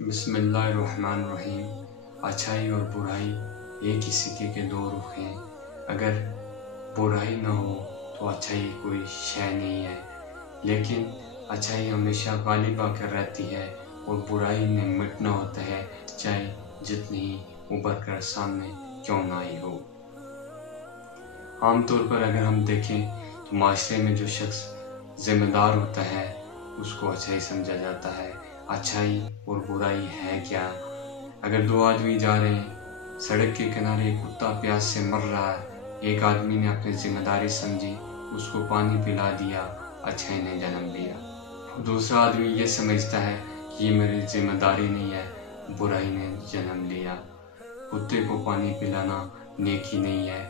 बिस्मिल्लाहिर्रहमानिर्रहीम। अच्छाई और बुराई एक ही सिक्के के दो रुख हैं। अगर बुराई न हो तो अच्छाई कोई शय नहीं है, लेकिन अच्छाई हमेशा गालिब आकर रहती है और बुराई ने मिटना होता है, चाहे जितनी ही उभर कर सामने क्यों ना आई हो। आमतौर पर अगर हम देखें तो माशरे में जो शख्स जिम्मेदार होता है उसको अच्छाई समझा जाता है। अच्छाई और बुराई है क्या? अगर दो आदमी जा रहे हैं, सड़क के किनारे एक कुत्ता प्यास से मर रहा है, एक आदमी ने अपनी जिम्मेदारी समझी, उसको पानी पिला दिया, अच्छाई ने जन्म लिया। दूसरा आदमी ये समझता है कि ये मेरी जिम्मेदारी नहीं है, बुराई ने जन्म लिया। कुत्ते को पानी पिलाना नेकी नहीं है,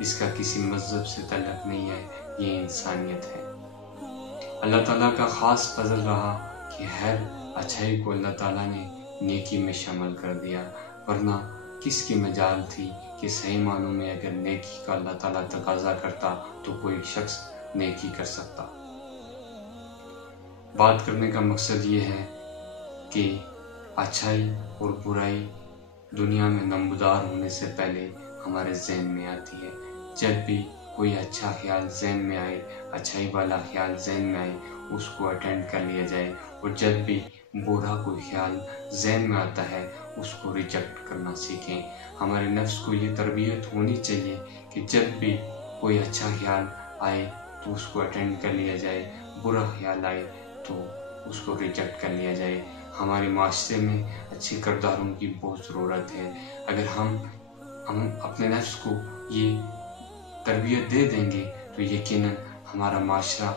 इसका किसी मजहब से तल्लुक नहीं है, ये इंसानियत है। अल्लाह ताला का खास फजल रहा कि हर अच्छाई को अल्लाह ताला ने नेकी में शामिल कर दिया, वरना किसकी मजाल थी कि सही मानों में अगर नेकी का अल्लाह ताला तकाजा करता तो कोई शख्स नेकी कर सकता। बात करने का मकसद ये है कि अच्छाई और बुराई दुनिया में नमूदार होने से पहले हमारे जहन में आती है। जब भी कोई अच्छा ख्याल जहन में आए, अच्छाई वाला ख्याल जहन में आए, उसको अटेंड कर लिया जाए, और जब भी बुरा कोई ख्याल जहन में आता है उसको रिजेक्ट करना सीखें। हमारे नफ्स को ये तरबियत होनी चाहिए कि जब भी कोई अच्छा ख्याल आए तो उसको अटेंड कर लिया जाए, बुरा ख्याल आए तो उसको रिजेक्ट कर लिया जाए। हमारे माशरे में अच्छे किरदारों की बहुत ज़रूरत है। अगर हम अपने नफ्स को ये तरबियत दे देंगे तो यकीनन हमारा माशरा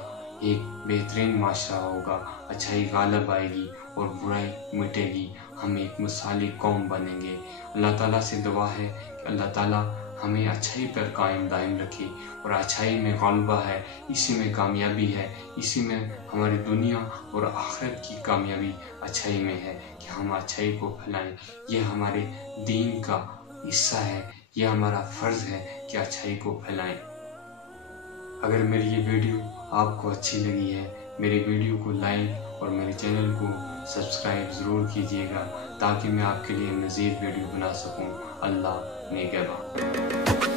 एक बेहतरीन माशरा होगा, अच्छाई गालिब आएगी और बुराई मिटेगी, हम एक मिसाली कौम बनेंगे। अल्लाह ताला से दुआ है कि अल्लाह ताला हमें अच्छाई पर कायम दायम रखे, और अच्छाई में ग़लबा है, इसी में कामयाबी है, इसी में हमारी दुनिया और आखिरत की कामयाबी अच्छाई में है कि हम अच्छाई को फैलाएं। ये हमारे दीन का हिस्सा है, ये हमारा फ़र्ज़ है कि अच्छाई को फैलाएं। अगर मेरी ये वीडियो आपको अच्छी लगी है, मेरी वीडियो को लाइक और मेरे चैनल को सब्सक्राइब ज़रूर कीजिएगा, ताकि मैं आपके लिए मज़ीद वीडियो बना सकूं। अल्लाह नेगहबान।